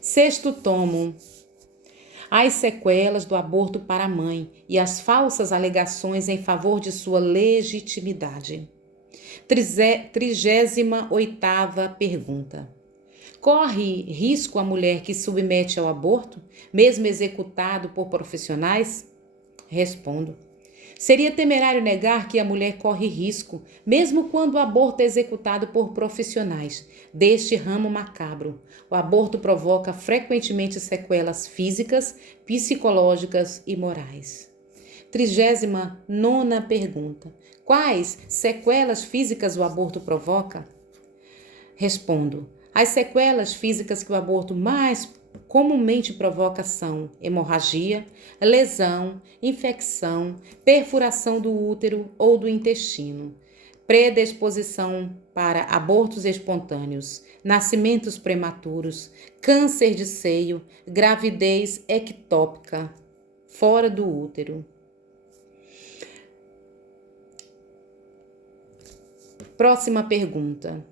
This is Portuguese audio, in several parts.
Sexto tomo. As sequelas do aborto para a mãe e as falsas alegações em favor de sua legitimidade. 38ª pergunta. Corre risco a mulher que submete ao aborto, mesmo executado por profissionais? Respondo. Seria temerário negar que a mulher corre risco, mesmo quando o aborto é executado por profissionais deste ramo macabro. O aborto provoca frequentemente sequelas físicas, psicológicas e morais. 39ª pergunta. Quais sequelas físicas o aborto provoca? Respondo. As sequelas físicas que o aborto mais comumente provoca são hemorragia, lesão, infecção, perfuração do útero ou do intestino, predisposição para abortos espontâneos, nascimentos prematuros, câncer de seio, gravidez ectópica, fora do útero. Próxima pergunta.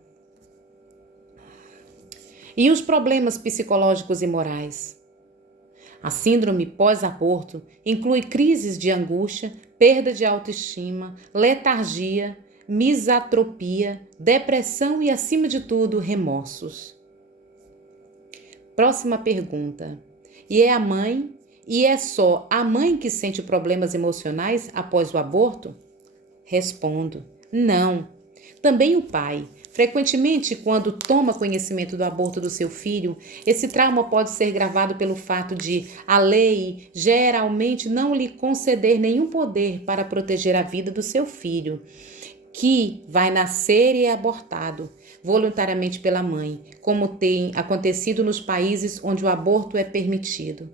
E os problemas psicológicos e morais? A síndrome pós-aborto inclui crises de angústia, perda de autoestima, letargia, misantropia, depressão e, acima de tudo, remorsos. Próxima pergunta. E é só a mãe que sente problemas emocionais após o aborto? Respondo. Não. Também o pai. Frequentemente, quando toma conhecimento do aborto do seu filho, esse trauma pode ser gravado pelo fato de a lei geralmente não lhe conceder nenhum poder para proteger a vida do seu filho, que vai nascer e é abortado voluntariamente pela mãe, como tem acontecido nos países onde o aborto é permitido.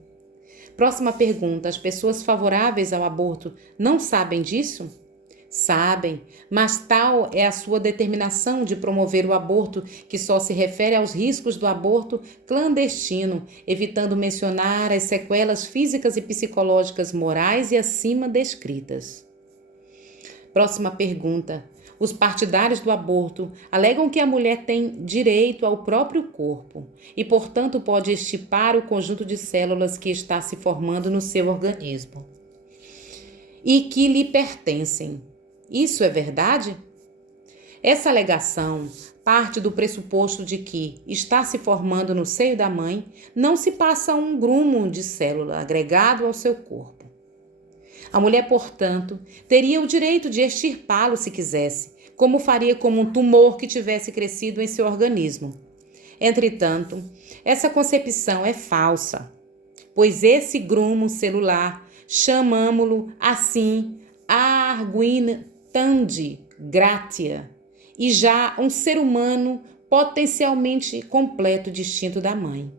Próxima pergunta. As pessoas favoráveis ao aborto não sabem disso? Sabem, mas tal é a sua determinação de promover o aborto que só se refere aos riscos do aborto clandestino, evitando mencionar as sequelas físicas e psicológicas morais e acima descritas. Próxima pergunta. Os partidários do aborto alegam que a mulher tem direito ao próprio corpo e, portanto, pode extirpar o conjunto de células que está se formando no seu organismo e que lhe pertencem. Isso é verdade? Essa alegação parte do pressuposto de que está se formando no seio da mãe não se passa um grumo de célula agregado ao seu corpo. A mulher, portanto, teria o direito de extirpá-lo se quisesse, como faria com um tumor que tivesse crescido em seu organismo. Entretanto, essa concepção é falsa, pois esse grumo celular, chamamo-lo assim, argumentandi gratia, e já um ser humano potencialmente completo distinto da mãe.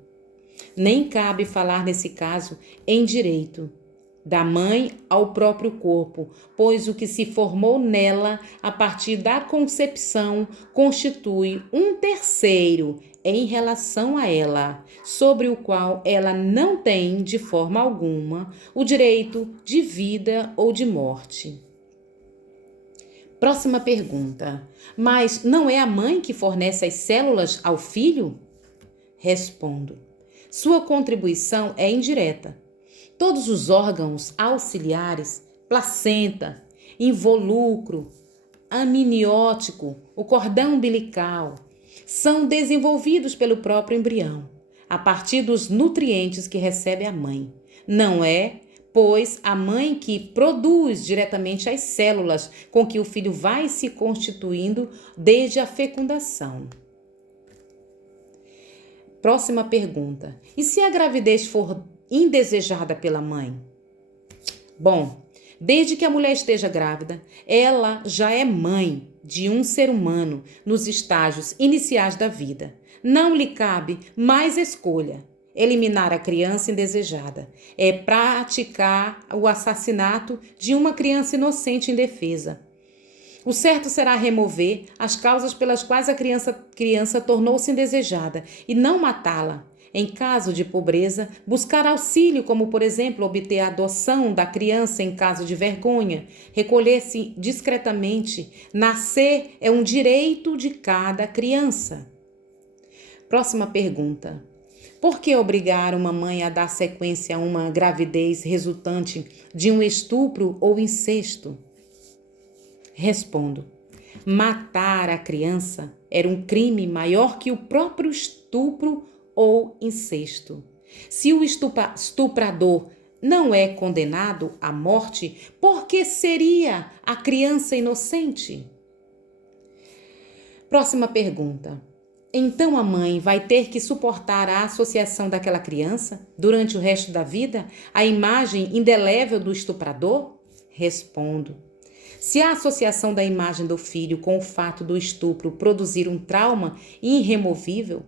Nem cabe falar nesse caso em direito da mãe ao próprio corpo, pois o que se formou nela a partir da concepção constitui um terceiro em relação a ela, sobre o qual ela não tem, de forma alguma, o direito de vida ou de morte. Próxima pergunta. Mas não é a mãe que fornece as células ao filho? Respondo. Sua contribuição é indireta. Todos os órgãos auxiliares, placenta, involucro, amniótico, o cordão umbilical, são desenvolvidos pelo próprio embrião, a partir dos nutrientes que recebe a mãe. Não é, pois, a mãe que produz diretamente as células com que o filho vai se constituindo desde a fecundação. Próxima pergunta. E se a gravidez for indesejada pela mãe? Bom, desde que a mulher esteja grávida, ela já é mãe de um ser humano nos estágios iniciais da vida. Não lhe cabe mais escolha. Eliminar a criança indesejada é praticar o assassinato de uma criança inocente e indefesa. O certo será remover as causas pelas quais a criança tornou-se indesejada e não matá-la. Em caso de pobreza, buscar auxílio, como, por exemplo, obter a adoção da criança em caso de vergonha, recolher-se discretamente. Nascer é um direito de cada criança. Próxima pergunta. Por que obrigar uma mãe a dar sequência a uma gravidez resultante de um estupro ou incesto? Respondo: matar a criança era um crime maior que o próprio estupro ou incesto. Se o estuprador não é condenado à morte, por que seria a criança inocente? Próxima pergunta. Então a mãe vai ter que suportar a associação daquela criança, durante o resto da vida, à imagem indelével do estuprador? Respondo: se a associação da imagem do filho com o fato do estupro produzir um trauma irremovível,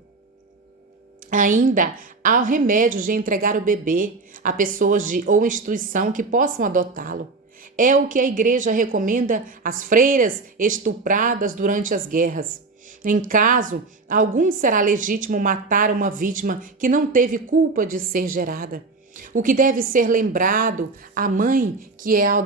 ainda há o remédio de entregar o bebê a pessoas ou instituição que possam adotá-lo. É o que a igreja recomenda às freiras estupradas durante as guerras. Em caso algum, será legítimo matar uma vítima que não teve culpa de ser gerada. O que deve ser lembrado, a mãe que é ao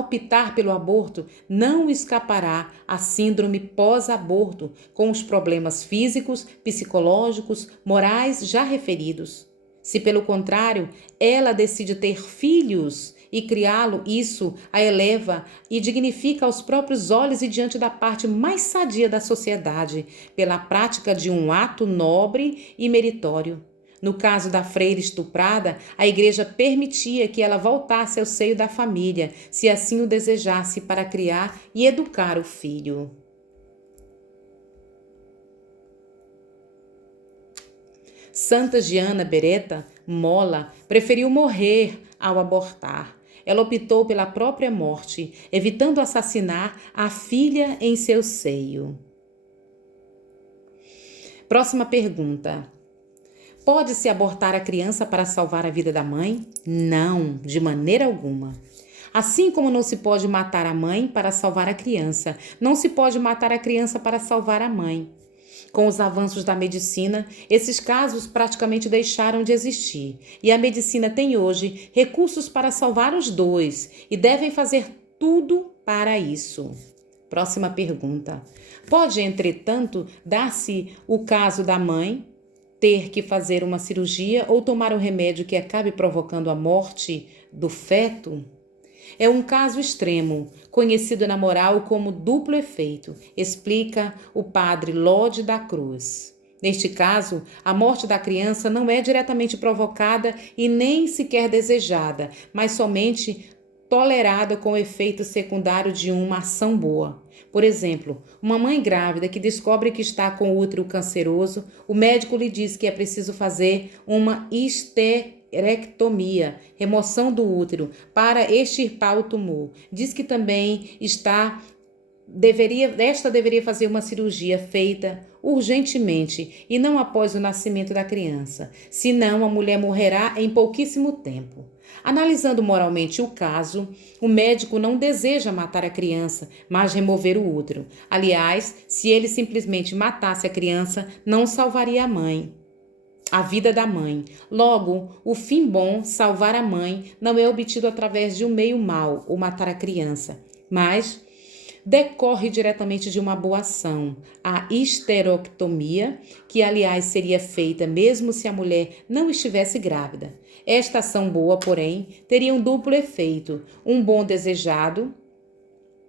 optar pelo aborto, não escapará à síndrome pós-aborto, com os problemas físicos, psicológicos, morais já referidos. Se, pelo contrário, ela decide ter filhos e criá-lo, isso a eleva e dignifica aos próprios olhos e diante da parte mais sadia da sociedade, pela prática de um ato nobre e meritório. No caso da freira estuprada, a igreja permitia que ela voltasse ao seio da família, se assim o desejasse, para criar e educar o filho. Santa Giana Beretta Molla preferiu morrer ao abortar. Ela optou pela própria morte, evitando assassinar a filha em seu seio. Próxima pergunta. Pode-se abortar a criança para salvar a vida da mãe? Não, de maneira alguma. Assim como não se pode matar a mãe para salvar a criança, não se pode matar a criança para salvar a mãe. Com os avanços da medicina, esses casos praticamente deixaram de existir, e a medicina tem hoje recursos para salvar os dois e devem fazer tudo para isso. Próxima pergunta. Pode, entretanto, dar-se o caso da mãe ter que fazer uma cirurgia ou tomar um remédio que acabe provocando a morte do feto? É um caso extremo, conhecido na moral como duplo efeito, explica o padre Lode da Cruz. Neste caso, a morte da criança não é diretamente provocada e nem sequer desejada, mas somente tolerada com o efeito secundário de uma ação boa. Por exemplo, uma mãe grávida que descobre que está com o útero canceroso, o médico lhe diz que é preciso fazer uma histerectomia, remoção do útero, para extirpar o tumor. Diz que também deveria fazer uma cirurgia feita urgentemente e não após o nascimento da criança, senão a mulher morrerá em pouquíssimo tempo. Analisando moralmente o caso, o médico não deseja matar a criança, mas remover o útero. Aliás, se ele simplesmente matasse a criança, não salvaria a vida da mãe. Logo, o fim bom, salvar a mãe, não é obtido através de um meio mau, ou matar a criança, mas decorre diretamente de uma boa ação, a histerectomia, que aliás seria feita mesmo se a mulher não estivesse grávida. Esta ação boa, porém, teria um duplo efeito: um bom desejado,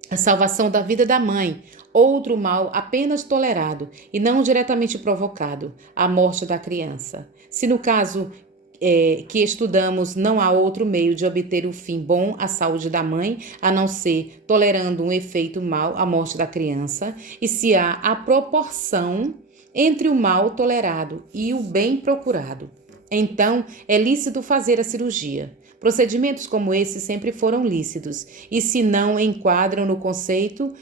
a salvação da vida da mãe; outro mal apenas tolerado e não diretamente provocado, a morte da criança. Se no caso que estudamos não há outro meio de obter o fim bom, a saúde da mãe, a não ser tolerando um efeito mau, a morte da criança, e se há a proporção entre o mal tolerado e o bem procurado, então é lícito fazer a cirurgia. Procedimentos como esse sempre foram lícitos e se não enquadram no conceito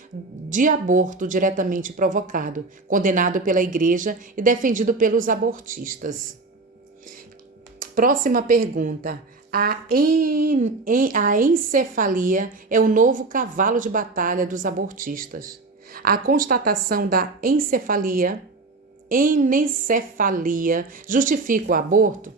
de aborto diretamente provocado, condenado pela Igreja e defendido pelos abortistas. Próxima pergunta. A encefalia é o novo cavalo de batalha dos abortistas. A constatação da encefalia justifica o aborto?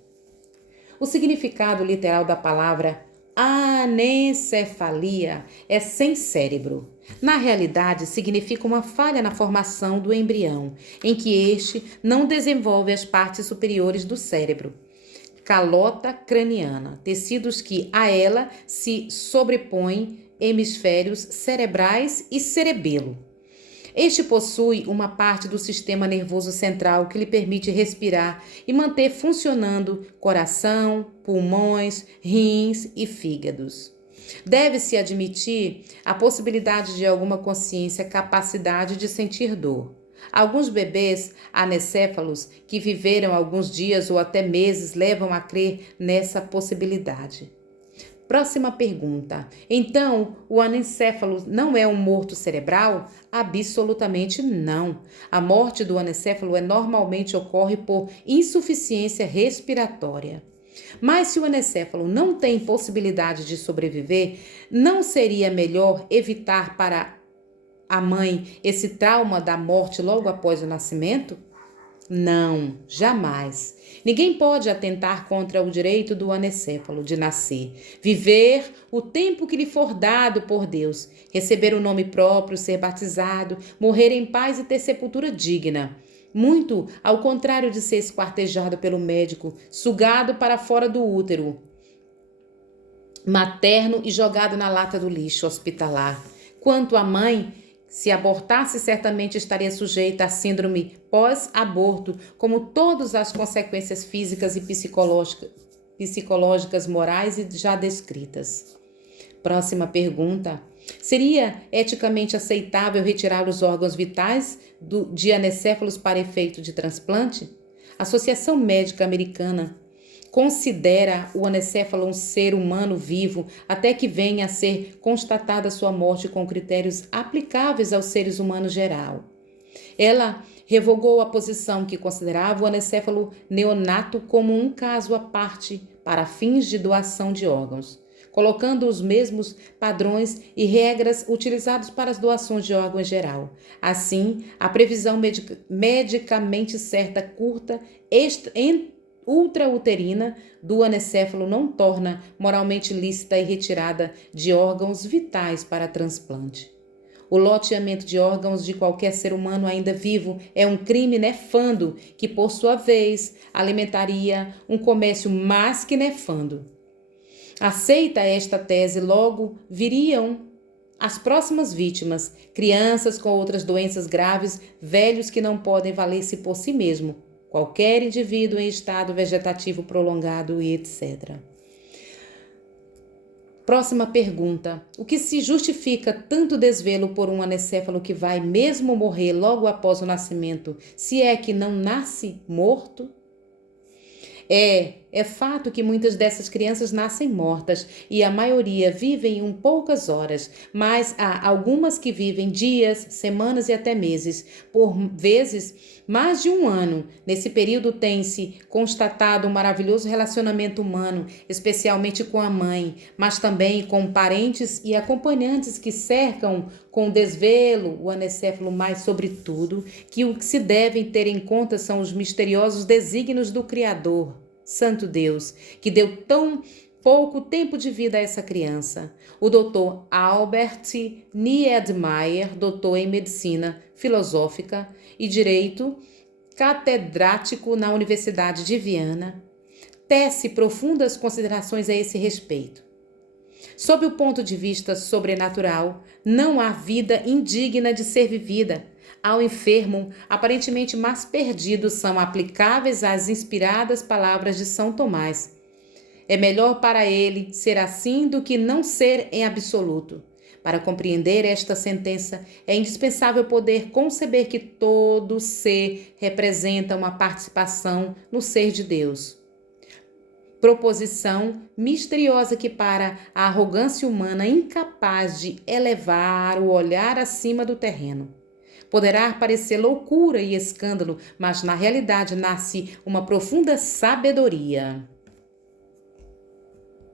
O significado literal da palavra Anencefalia é sem cérebro. Na realidade, significa uma falha na formação do embrião, em que este não desenvolve as partes superiores do cérebro. Calota craniana, tecidos que a ela se sobrepõem hemisférios cerebrais e cerebelo. Este possui uma parte do sistema nervoso central que lhe permite respirar e manter funcionando coração, pulmões, rins e fígados. Deve-se admitir a possibilidade de alguma consciência, capacidade de sentir dor. Alguns bebês anencéfalos que viveram alguns dias ou até meses levam a crer nessa possibilidade. Próxima pergunta. Então, o anencéfalo não é um morto cerebral? Absolutamente não. A morte do anencéfalo normalmente ocorre por insuficiência respiratória. Mas se o anencéfalo não tem possibilidade de sobreviver, não seria melhor evitar para a mãe esse trauma da morte logo após o nascimento? Não, jamais. Ninguém pode atentar contra o direito do anencéfalo de nascer, viver o tempo que lhe for dado por Deus, receber o nome próprio, ser batizado, morrer em paz e ter sepultura digna. Muito ao contrário de ser esquartejado pelo médico, sugado para fora do útero materno e jogado na lata do lixo hospitalar. Quanto à mãe, se abortasse, certamente estaria sujeita a síndrome pós-aborto, como todas as consequências físicas e psicológicas morais e já descritas. Próxima pergunta. Seria eticamente aceitável retirar os órgãos vitais de anencéfalos para efeito de transplante? A Associação Médica Americana considera o anencéfalo um ser humano vivo até que venha a ser constatada sua morte com critérios aplicáveis aos seres humanos geral. Ela revogou a posição que considerava o anencéfalo neonato como um caso à parte para fins de doação de órgãos, colocando os mesmos padrões e regras utilizados para as doações de órgãos em geral. Assim, a previsão medicamente certa curta ultrauterina do anencéfalo não torna moralmente lícita a retirada de órgãos vitais para transplante. O loteamento de órgãos de qualquer ser humano ainda vivo é um crime nefando que, por sua vez, alimentaria um comércio mais que nefando. Aceita esta tese, logo viriam as próximas vítimas, crianças com outras doenças graves, velhos que não podem valer-se por si mesmos, qualquer indivíduo em estado vegetativo prolongado e etc. Próxima pergunta. O que se justifica tanto desvelo por um anencéfalo que vai mesmo morrer logo após o nascimento, se é que não nasce morto? É fato que muitas dessas crianças nascem mortas e a maioria vivem poucas horas, mas há algumas que vivem dias, semanas e até meses, por vezes mais de um ano. Nesse período tem-se constatado um maravilhoso relacionamento humano, especialmente com a mãe, mas também com parentes e acompanhantes que cercam com desvelo o anencéfalo, mas sobretudo que o que se devem ter em conta são os misteriosos desígnios do Criador. Santo Deus, que deu tão pouco tempo de vida a essa criança. O Dr. Albert Niedmeyer, doutor em medicina filosófica e direito, catedrático na Universidade de Viana, tece profundas considerações a esse respeito. Sob o ponto de vista sobrenatural, não há vida indigna de ser vivida. Ao enfermo, aparentemente mais perdido, são aplicáveis as inspiradas palavras de São Tomás. É melhor para ele ser assim do que não ser em absoluto. Para compreender esta sentença, é indispensável poder conceber que todo ser representa uma participação no ser de Deus. Proposição misteriosa que, para a arrogância humana incapaz de elevar o olhar acima do terreno, poderá parecer loucura e escândalo, mas na realidade nasce uma profunda sabedoria.